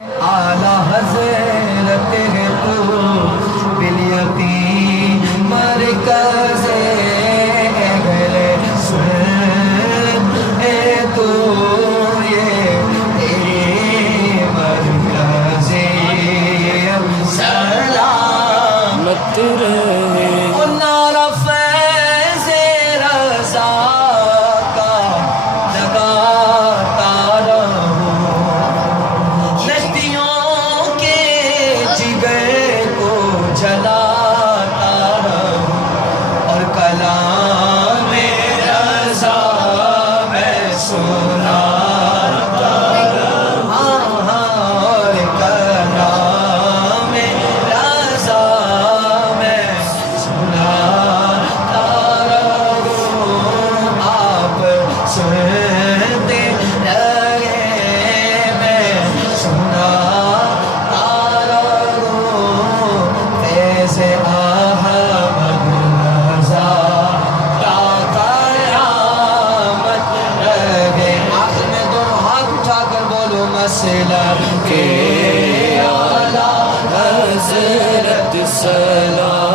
اعلیٰ حضرت ہے تو بالیقین مرکز اہل سنت ہے تو یہ تیری مرکز سلامت رہے نعرہ فیض رضا کا لگاتا رہو جلاتا رہو اور کلام رضا میں سناتا رہو اور کلام رضا میں سناتا رہو آپ سنتے رہے میں سناتا رہو سے احمد رضا کا قیامت رہے آخر میں دونوں ہاتھ اٹھا کر بولو مسلم کے اعلیٰ حضرت سلام